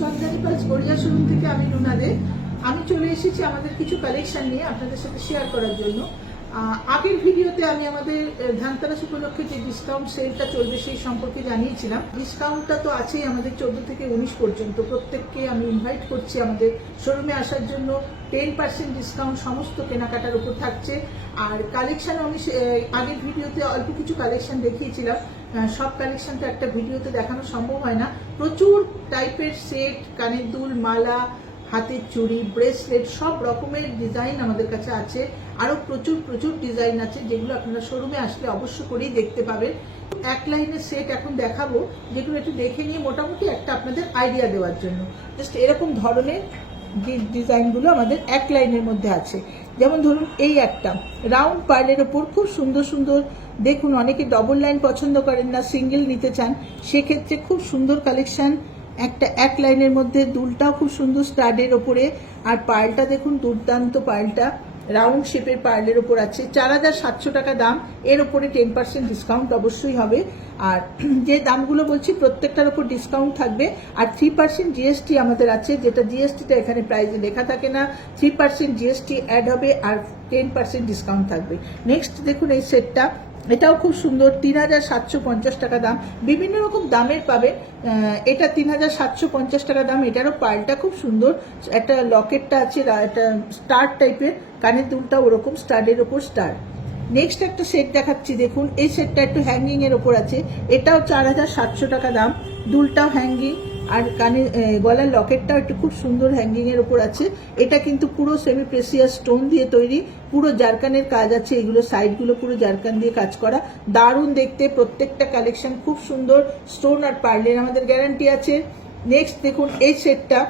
Chandrani pulse Garia showroom থেকে আমি রুনা দে। আমি চলে এসেছি আমাদের কিছু কালেকশন নিয়ে আপনাদের সাথে শেয়ার করার জন্য। আগের ভিডিওতে আমি আমাদের ধানতেরাস উপলক্ষে যে ডিসকাউন্ট সেলটা চলবে সেই সম্পর্কে জানিয়েছিলাম। ডিসকাউন্টটা তো আছেই আমাদের 14 থেকে 19 পর্যন্ত। প্রত্যেককে আমি ইনভাইট করছি আমাদের শোরুমে আসার জন্য। 10% ডিসকাউন্ট সমস্ত কেনাকাটার উপর থাকছে। আর কালেকশন আমি আগের ভিডিওতে অল্প কিছু কালেকশন দেখিয়েছিলাম। সব কালেকশন তো একটা ভিডিওতে দেখানো সম্ভব হয় না। প্রচুর টাইপের সেট, কানের দুল, মালা, হাতের চুড়ি, ব্রেসলেট, সব রকমের ডিজাইন আমাদের কাছে আছে। আরো প্রচুর প্রচুর ডিজাইন আছে যেগুলো আপনারা শোরুমে আসলে অবশ্য করেই দেখতে পাবেন। এক লাইনের সেট এখন দেখাবো, যেগুলো একটু দেখে নিয়ে মোটামুটি একটা আপনাদের আইডিয়া দেওয়ার জন্য। জাস্ট এরকম ধরনের ডিজাইনগুলো আমাদের এক লাইনের মধ্যে আছে। যেমন ধরুন এই একটা রাউন্ড পার্লের ওপর খুব সুন্দর সুন্দর, দেখুন অনেকে ডবল লাইন পছন্দ করেন না, সিঙ্গেল নিতে চান, সেক্ষেত্রে খুব সুন্দর কালেকশন। একটা এক লাইনের মধ্যে দুলটাও খুব সুন্দর স্টাডের ওপরে, আর পার্লটা দেখুন দুর্দান্ত পার্লটা, রাউন্ড শেপের পার্লের ওপর আছে। 4700 টাকা দাম। এর ওপরে 10% ডিসকাউন্ট অবশ্যই হবে। আর যে দামগুলো বলছি প্রত্যেকটার ওপর ডিসকাউন্ট থাকবে। আর 3% জিএসটি আমাদের আছে, যেটা জিএসটিটা এখানে প্রাইসে লেখা থাকে না। 3% জিএসটি অ্যাড হবে আর 10% ডিসকাউন্ট থাকবে। নেক্সট দেখুন এই সেটটা, এটাও খুব সুন্দর, 3750 টাকা দাম। বিভিন্ন রকম দামের পাবেন। এটা 3750 টাকা দাম। এটারও পার্লটা খুব সুন্দর, একটা লকেটটা আছে, একটা স্টার টাইপের, কানের দুলটা ওরকম স্টারের ওপর স্টার। নেক্সট একটা সেট দেখাচ্ছি, দেখুন এই সেটটা একটু হ্যাঙ্গিং এর ওপর আছে। এটাও 4700 টাকা দাম। দুলটাও হ্যাঙ্গিং, আর কানের গলার লকেটটাও একটু খুব সুন্দর হ্যাঙ্গিং এর ওপর আছে। এটা কিন্তু পুরো সেমি প্রেসিয়াস স্টোন দিয়ে তৈরি, পুরো জারকানের কাজ আছে। এগুলো সাইডগুলো পুরো জারকান দিয়ে কাজ করা, দারুণ দেখতে। প্রত্যেকটা কালেকশন খুব সুন্দর, স্টোন আর পার্লের আমাদের গ্যারান্টি আছে। নেক্সট দেখুন এই সেটটা,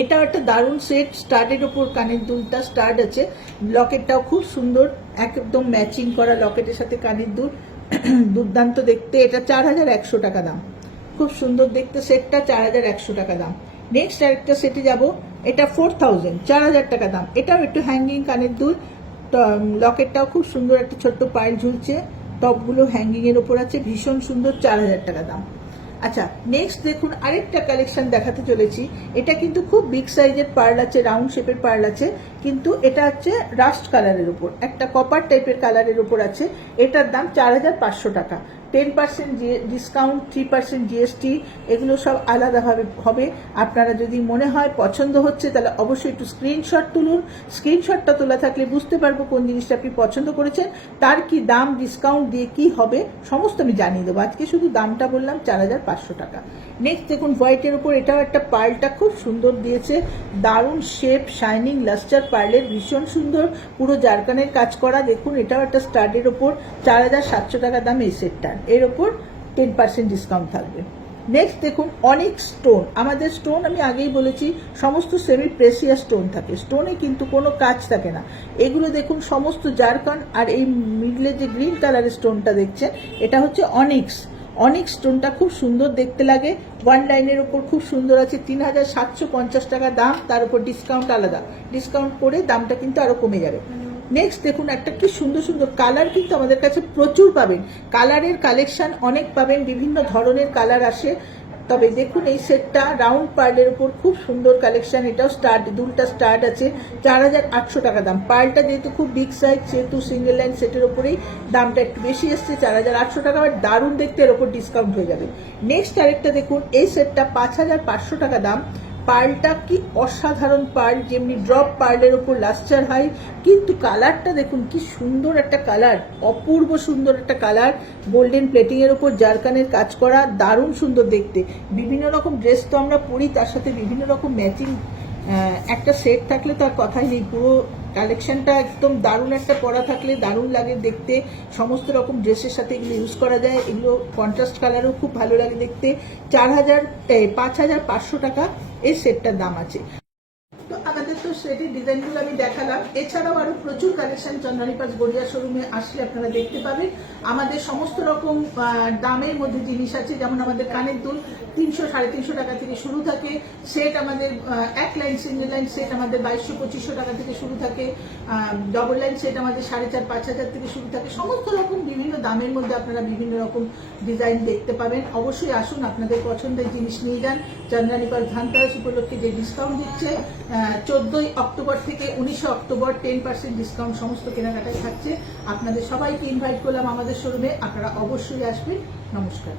এটাও একটা দারুণ সেট, স্টার্টের ওপর কানের দুলটা স্টার্ট আছে, লকেটটাও খুব সুন্দর, একদম ম্যাচিং করা লকেটের সাথে কানের দুল, দুর্দান্ত দেখতে। এটা 4100 টাকা দাম। খুব সুন্দর দেখতে সেটটা, 4100 টাকা দাম। নেক্সট আরেকটা সেটে যাব, এটা 4000, 4000 টাকা দাম। এটাও একটু হ্যাঙ্গিং কানের দুল, লকেটটাও খুব সুন্দর, একটা ছোট্ট পাইল ঝুলছে, টপগুলো হ্যাঙ্গিং এর ওপর আছে, ভীষণ সুন্দর, 4000 টাকা দাম। আচ্ছা, নেক্সট দেখুন আরেকটা কালেকশন দেখাতে চলেছি। এটা কিন্তু খুব বিগ সাইজের পার্ল আছে, রাউন্ড শেপের পার্ল আছে, কিন্তু এটা হচ্ছে রাস্ট কালারের উপর, একটা কপার টাইপের কালারের উপর আছে। এটার দাম 4500 টাকা। 10% ডিসকাউন্ট, 3% জিএসটি, এগুলো সব আলাদাভাবে হবে। আপনারা যদি মনে হয় পছন্দ হচ্ছে, তাহলে অবশ্যই একটু স্ক্রিনশট তুলুন। স্ক্রিনশটটা তোলা থাকলে বুঝতে পারবো কোন জিনিসটা আপনি পছন্দ করেছেন, তার কি দাম, ডিসকাউন্ট দিয়ে কি হবে, সমস্ত আমি জানিয়ে দেবো। আজকে শুধু দামটা বললাম, 4500 টাকা। নেক্সট দেখুন হোয়াইটের উপর, এটাও একটা পার্লটা খুব সুন্দর দিয়েছে, দারুণ শেপ, শাইনিং লাস্টার পার্লের, ভীষণ সুন্দর, পুরো জারকানের কাজ করা। দেখুন এটাও একটা স্টাডের ওপর, 4700 টাকা দাম এই সেটটার। এর ওপর 10% ডিসকাউন্ট থাকবে। নেক্সট দেখুন অনিক্স স্টোন। আমাদের স্টোন আমি আগেই বলেছি সমস্ত সেমি প্রেসিয়াস স্টোন থাকে, স্টোনে কিন্তু কোনো কাজ থাকে না। এগুলো দেখুন সমস্ত জারকান, আর এই মিডলে যে গ্রিন কালারের স্টোনটা দেখছেন, এটা হচ্ছে অনিক্স। অনিক্স স্টোনটা খুব সুন্দর দেখতে লাগে, ওয়ান লাইনের উপর খুব সুন্দর আছে। 3750 টাকা দাম, তার উপর ডিসকাউন্ট আলাদা, ডিসকাউন্ট করে দামটা কিন্তু আরো কমে যাবে। নেক্সট দেখুন একটা কি সুন্দর সুন্দর কালার, কিন্তু আমাদের কাছে প্রচুর পাবেন, কালারের কালেকশন অনেক পাবেন, বিভিন্ন ধরনের কালার আসে। তবে দেখুন এই সেটটা রাউন্ড পার্লের উপর খুব সুন্দর কালেকশন, এটাও স্টার্ট, দুলটা স্টার্ট আছে, 4800 টাকা দাম। পার্লটা যেহেতু খুব বিগ সাইজ, সেহেতু সিঙ্গেল লাইন সেটের উপরেই দামটা একটু বেশি এসছে, 4800 টাকা। আর দারুণ দেখতে, এর উপর ডিসকাউন্ট হয়ে যাবে। নেক্সট আরেকটা দেখুন এই সেটটা 5500 টাকা দাম। পার্লটা কি অসাধারণ পার্ল, যেমনি ড্রপ পার্লের উপর লাস্টার হয়, কিন্তু কালারটা দেখুন কি সুন্দর একটা কালার, অপূর্ব সুন্দর একটা কালার, গোল্ডেন প্লেটিং এর উপর জারকানের কাজ করা, দারুণ সুন্দর দেখতে। বিভিন্ন রকম ড্রেস তো আমরা পরি, তার সাথে বিভিন্ন রকম ম্যাচিং একটা সেট থাকলে তো আর কথাই নেই। পুরো কালেকশনটা একদম দারুণ, একটা পরা থাকলে দারুণ লাগে দেখতে। সমস্ত রকম ড্রেসের সাথে এগুলো ইউজ করা যায়, এগুলো কন্ট্রাস্ট কালারও খুব ভালো লাগে দেখতে। 5500 টাকা এই সেটটার দাম আছে। তো আমাদের তো সেটির ডিজাইনগুলো আমি দেখালাম। এছাড়াও আরো প্রচুর কালেকশন চন্দ্রানী পাস গড়িয়া শোরুমে আসলে আপনারা দেখতে পাবেন। আমাদের সমস্ত রকম দামের মধ্যে জিনিস আছে, যেমন আমাদের কানের দুল 300-350 টাকা থেকে শুরু থাকে। সেট আমাদের এক লাইন সিঙ্গেল লাইন সেট আমাদের 2200-2500 টাকা থেকে শুরু থাকে। ডবল লাইন সেট আমাদের 4500-5000 থেকে শুরু থাকে। সমস্ত রকম বিভিন্ন দামের মধ্যে আপনারা বিভিন্ন রকম ডিজাইন দেখতে পাবেন। অবশ্যই আসুন, আপনাদের পছন্দের জিনিস নিয়ে যান। চন্দ্রানী পাস ধানতেরাস উপলক্ষে যে ডিসকাউন্ট দিচ্ছে 14ই অক্টোবর থেকে 19শে অক্টোবর 10% ডিসকাউন্ট সমস্ত কেনাকাটায় থাকছে। আপনাদের সবাইকে ইনভাইট করলাম আমাদের শোরুমে, আপনারা অবশ্যই আসবেন। নমস্কার।